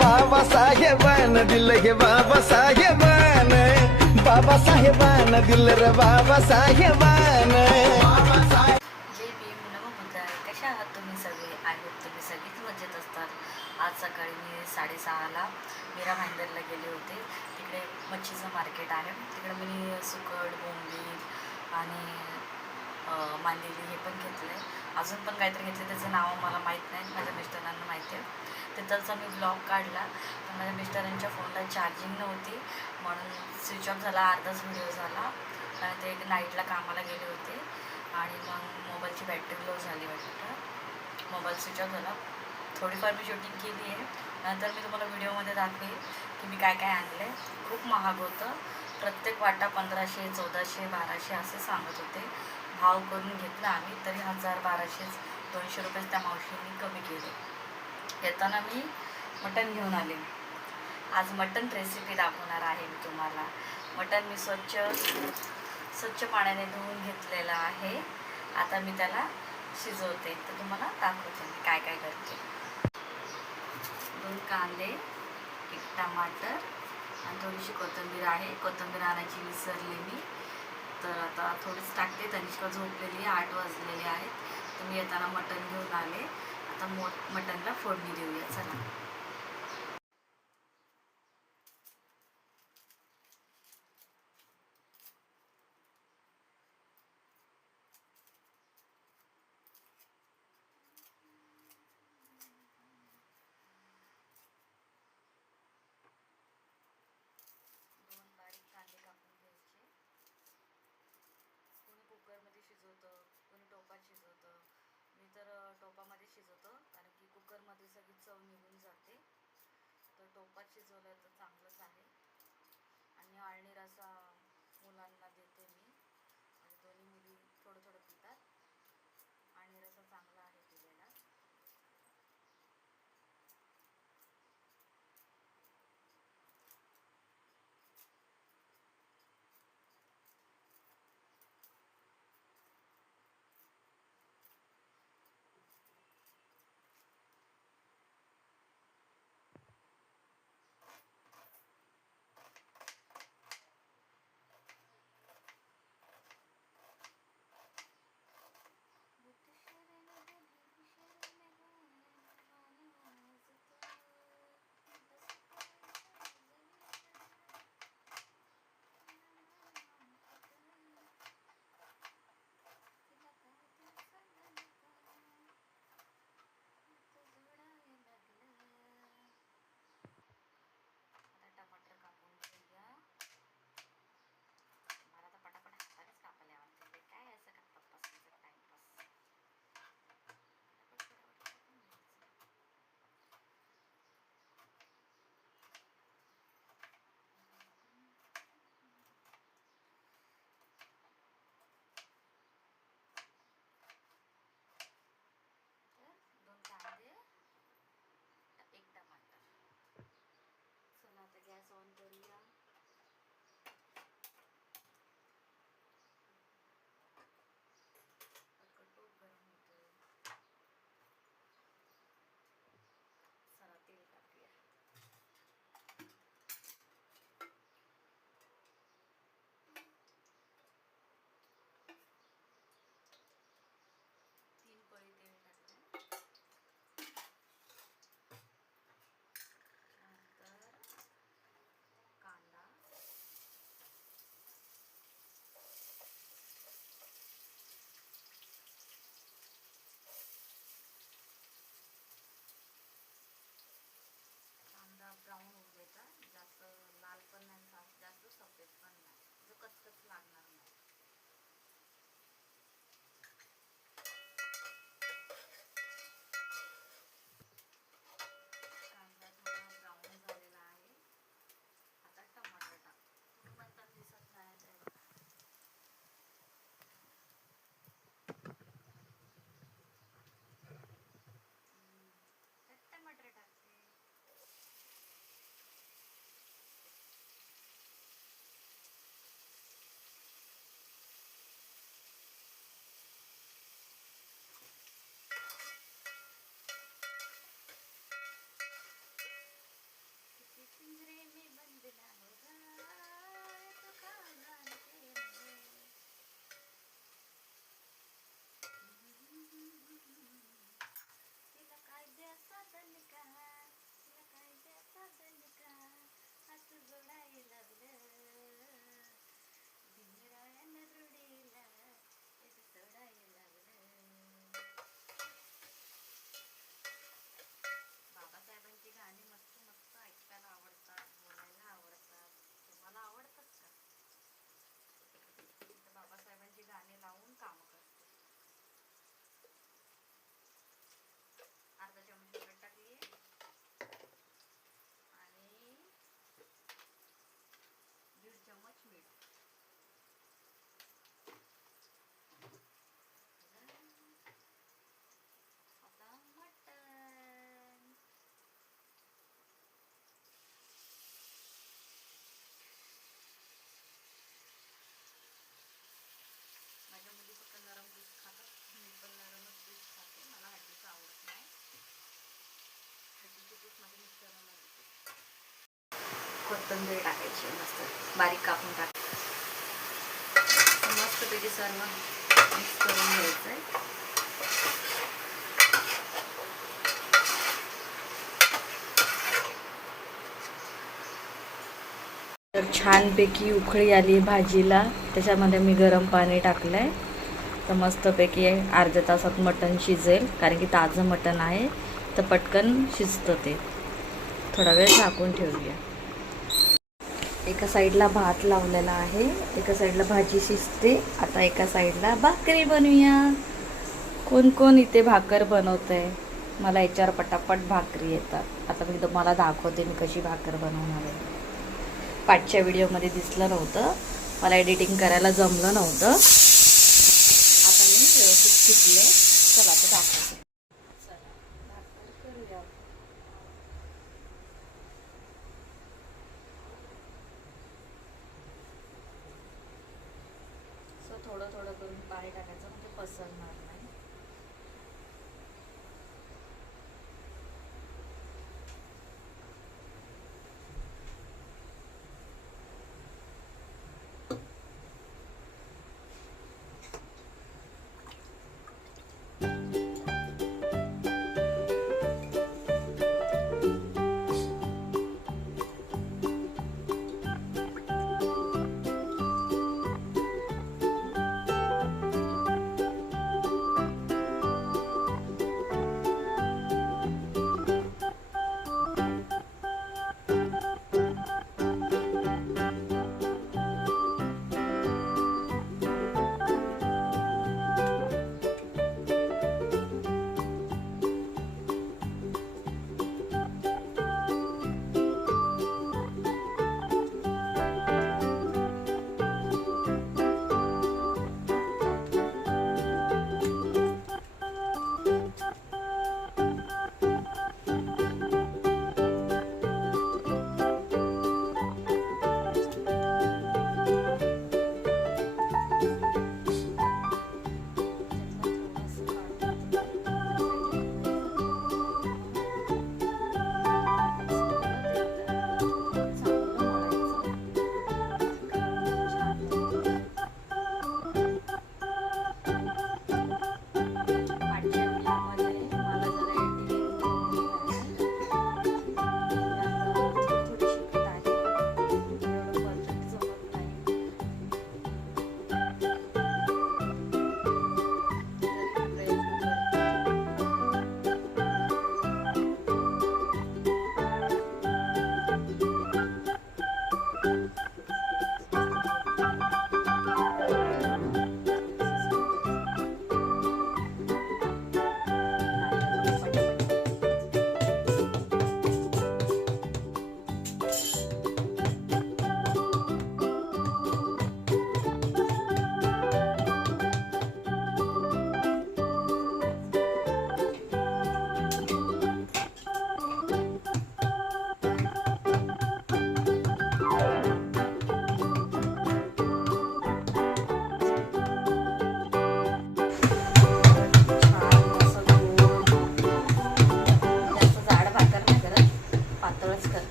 बाबासाहेबान दिलं हे बाबासाहेबान दिलं रे बाबासाहेबान. जय भीम नमोबुद्धाय. कशा आहात तुम्ही सगळे? आय होप तुम्ही सगळीच मजेत असतात. आज सकाळी मी 6:30ला मीरा भाईंदरला गेले होते. तिकडे मच्छीचं मार्केट आहे. तिकडे मी सुकट, बोंबील आणि मांदेली हे पण घेतलं आहे. अजून पण काहीतरी घेतलं, त्याचं नाव मला माहीत नाही, माझ्या मिस्टरांना माहिती आहे. तिथलचा मी ब्लॉग काढला, पण माझ्या मिस्टरांच्या फोनला चार्जिंग नव्हती म्हणून स्विच ऑफ झाला. अर्धाच व्हिडिओ झाला आणि ते नाईटला कामाला गेले होते आणि मग मोबाईलची बॅटरी लो झाली वाटतं. मोबाईल स्विच ऑफ झाला. थोडीफार मी शूटिंग केली आहे. नंतर मी तुम्हाला व्हिडिओमध्ये दाखवेल की मी काय काय आणलं आहे. खूप महाग होतं. प्रत्येक वाटा 1500, 1400, 1200 असे सांगत होते. भाव करून घेतला आम्ही, तरी 1000, 1200, 200 रुपये त्या मावशींनी कमी केले. येताना मी मटण घेऊन आले. आज मटण रेसिपी दाखवणार आहे मी तुम्हाला. मटण मी स्वच्छ पाण्याने धुवून घेतलेलं आहे. आता मी त्याला शिजवते, तर तुम्हाला दाखवते मी काय काय करते. 2 कांदे, 1 टमाटर आणि थोडीशी कोथिंबीर आहे. कोथिंबीर आणायची विसरले मी, तर आता थोडीच टाकते. तनिष्का झोपलेली आहे, 8 वाजलेले आहेत. तर मी येताना मटण घेऊन आले. आता मटणला फोडणी देऊया. चला. कुकरमध्ये शिजवतं, कोणी टोपात शिजवतं. मी तर टोपामध्ये शिजवतो, कारण की कुकरमध्ये सगळी चव निघून जाते. तर टोपात शिजवलं तर चांगलंच आहे. आणि आळणी रसा मुलांना देते मी, आणि दोन्ही मुली थोडं थोडं पितात. आळणी रसा चांगला आहे पिलेला. कोथिंबीर टाकायची मस्त बारीक कापून टाक. मस्त पैकी सर्व मिक्स करून घ्यायचं आहे. तर छानपैकी उकळी आली भाजीला. त्याच्यामध्ये मी गरम पाणी टाकलं आहे. तर मस्तपैकी अर्ध्या तासात मटण शिजेल, कारण की ताजं मटण आहे तर पटकन शिजतं ते. थोडा वेळ झाकून ठेवूया. एका साईडला भात लावलेला आहे, एका साईडला भाजी शिजते. आता एका साईडला भाकरी बनवूया. कोण कोण इथे भाकर बनवत आहे? मला याच्यावर पटापट भाकरी येतात. आता मी तुम्हाला दाखवते मी कशी भाकर बनवणार आहे. पाठच्या व्हिडिओमध्ये दिसलं नव्हतं, मला एडिटिंग करायला जमलं नव्हतं. आता मी व्यवस्थित शिकले. चला आता दाखवते. चला भाकर करूया. थोडं थोडं करून पाणी टाकायचं, म्हणजे पसरणार नाही.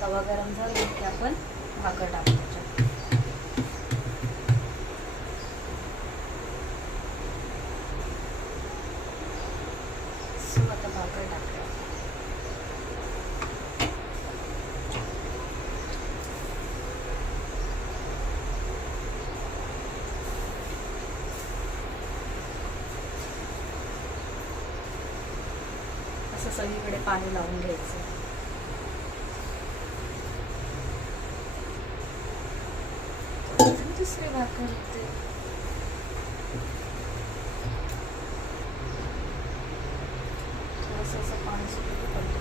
तवा गरम झाला की आपण भाकर टाकायची. आता भाकर टाकायची. असं सगळीकडे पाणी लावून घ्यायचं. दुसरी भाकर होते. थोडंसं असं पाणी सुटलं पडतं.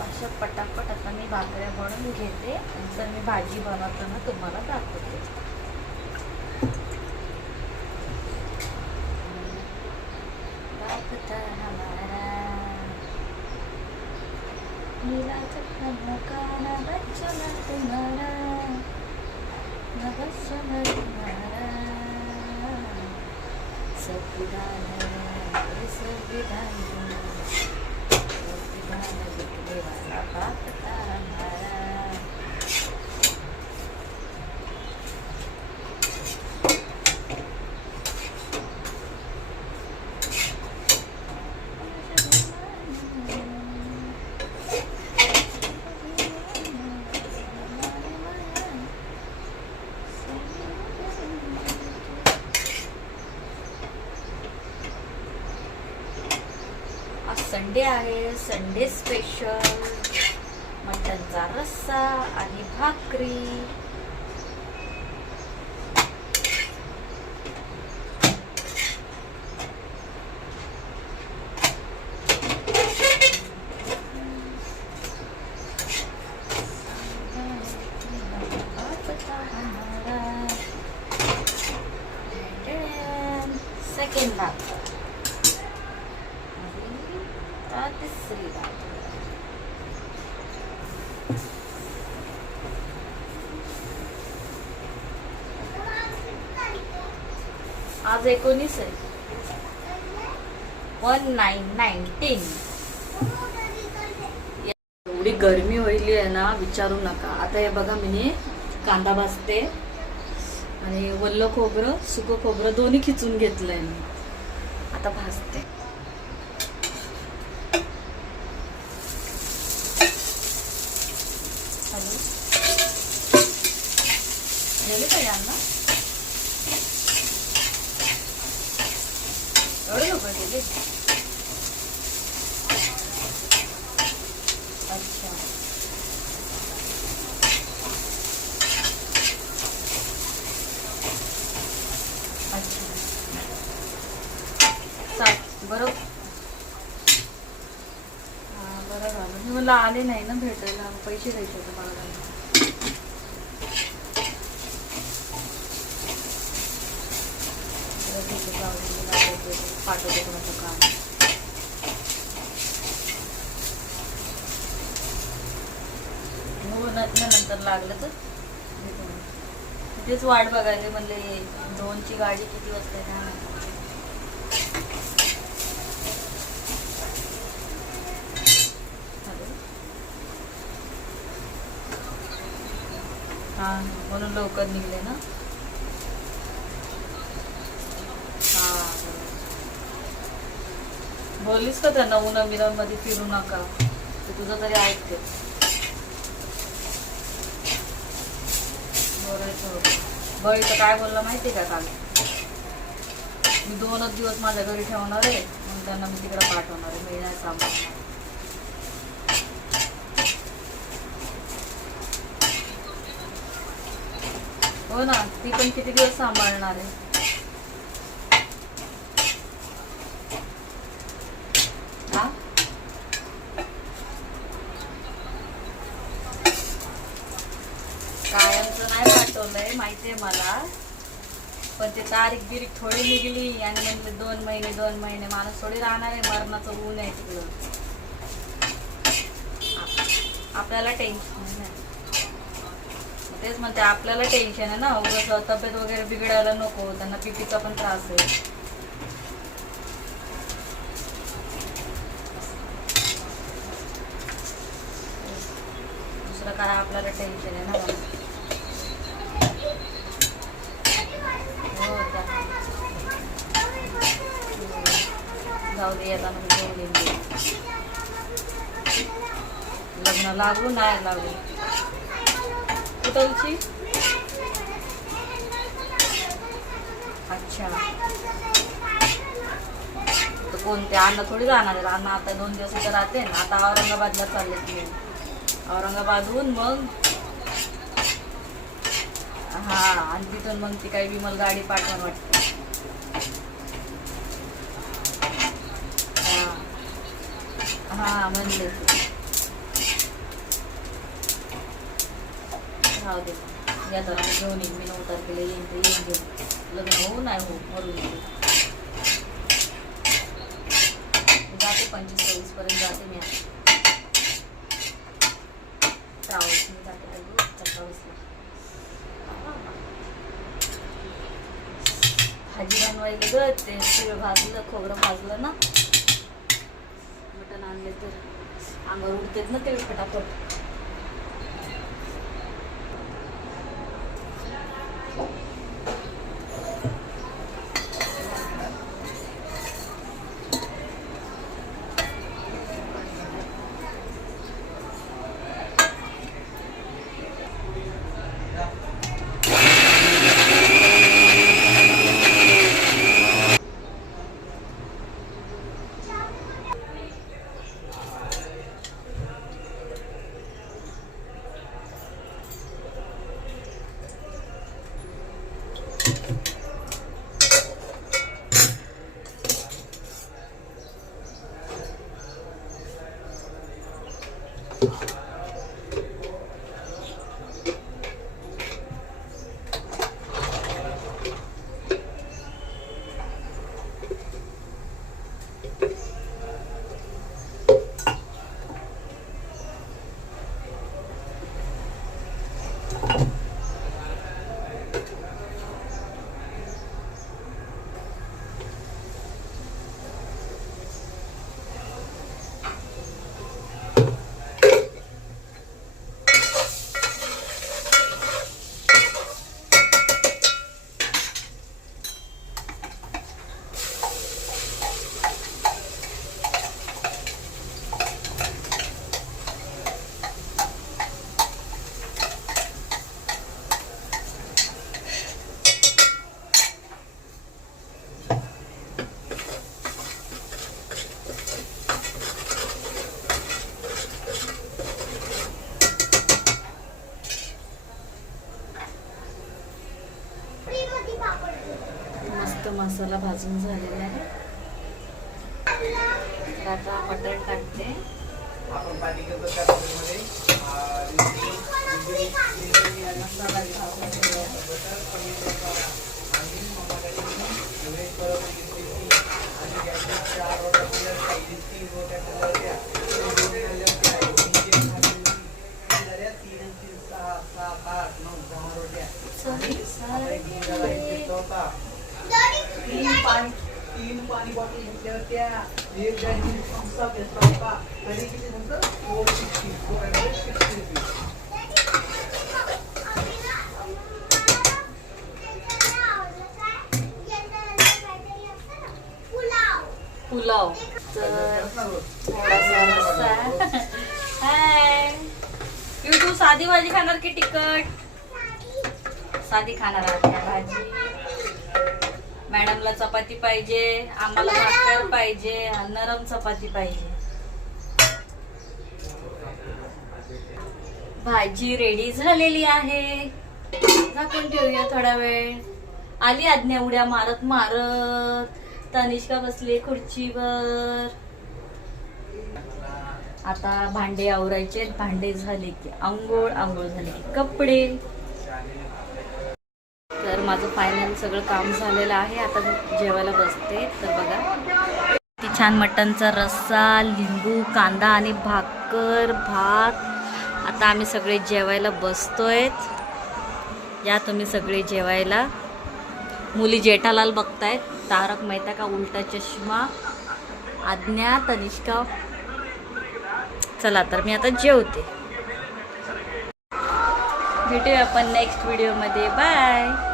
अशा पटापट आता मी भाकऱ्या बनवून घेते, नंतर मी भाजी बनवताना तुम्हाला दाखवते. संडे आहे, संडे स्पेशल मटनचा रस्सा आणि भाकरी. सेकंड भाकर, तिसरी भाकर. आज 19 आहे. 1919. एवढी गरमी होईली आहे ना, विचारू नका. आता हे बघा, मी कांदा भाजते आणि वल्ल खोबरं सुकं खोबरं दोन्ही खिचून घेतलंय मी. आता भाजते. गेले का यांना एवढे लोक गेले. अच्छा, अच्छा, बरं. हां, बरं झालं. मी मला आले नाही ना भेटायला, पैसे द्यायचे होते मला त्यांना. पाठवते कोणाचं काम. हो, नंतर लागलं तर तिथेच वाट बघायला. म्हणले 2ची गाडी किती वाजता आहे ना. हा, म्हणून लवकर निघले ना. हा, बोललीस का त्यांना उन्हामध्ये फिरू नका, ते तुझं तरी ऐकते. बळी तर काय बोलला माहितीये का, काल मी 2च दिवस माझ्या घरी ठेवणार आहे, मग त्यांना मी तिकडे पाठवणार आहे. मी नाही सांभाळणार. हो ना, ती पण किती दिवस सांभाळणार आहे. कायमचं नाही पाठवलंय माहितीये मला, पण ते तारीख बिरीख थोडी निघली आणि म्हणले 2 महिने माणूस थोडी राहणार आहे. मरणाचं ऊन आहे तिकडं. आपल्याला टेन्शन नाही. तेच म्हणते, आपल्याला टेन्शन आहे ना. उगाच तब्येत वगैरे बिघडायला नको. त्यांना बीपीचा पण त्रास आहे. दुसरं काय आपल्याला टेन्शन आहे ना. जाऊ दे, याला लग्न लागू नाही लागू. कुठलची? अच्छा, तर कोणते अण्णा थोडी जाणार आहे. अण्णा आता 2 दिवस इथं राहते ना. आता औरंगाबादला चालले तुम्ही. औरंगाबादहून मग हा, आणि तिथून मग ती काही विमल गाडी पाठवून वाटते. हा, म्हणले राहू दे. मी आता घेऊन येईन. मी 9 तारखेला येईन तर येऊन घेऊन. लग्न होऊ नाही हो मरून येते. जाते 25-26 पर्यंत जाते मी आता. ट्रॅव्हल्सने जाते 27ला. भाजी बनवायला ग ते शिळ भाजलं खोबरं भाजलं ना. मटण आणले तर अंगावर उडतेच ना ते फटाफट. मस्त मसाला भाजून झालेला आहे. तर आता मटण टाकते. तीन पाणी बॉटल घेतल्या होत्या. एक जॅकेट तुमचा घेतला होता. तरी किती नंतर 460 रुपये. पुलाव तर थोडासा रस्सा. हाय तू साधी भाजी खाणार की तिखट? साधी खाणार आहात त्या भाजी. मॅडमला चपाती पाहिजे, आम्हाला भाकर पाहिजे, नरम चपाती पाहिजे. भाजी रेडी झालेली आहे. झाकून ठेवूया थोडा वेळ. आली आज्ञा उड्या मारत मारत. तनिष्का बसली खुर्चीवर. आता भांडे आवरायचे. भांडे झाले की आंघोळ, आंघोळ झाले की कपडे. तर माझं फायनल सगळं काम झालेलं आहे. आता मी जेवायला बसते. तर बघा ती छान मटणचा रस्सा, लिंबू, कांदा आणि भाकर भात. आता आम्ही सगळे जेवायला बसतोयत. या तुम्ही सगळे जेवायला. मुली जेठालाल बघतायत. तारक मेहता का उलटा चष्मा. आज्ञा, तनिष्का. चला तर मी आता जेवते. भेटूया आपण नेक्स्ट व्हिडिओमध्ये. बाय.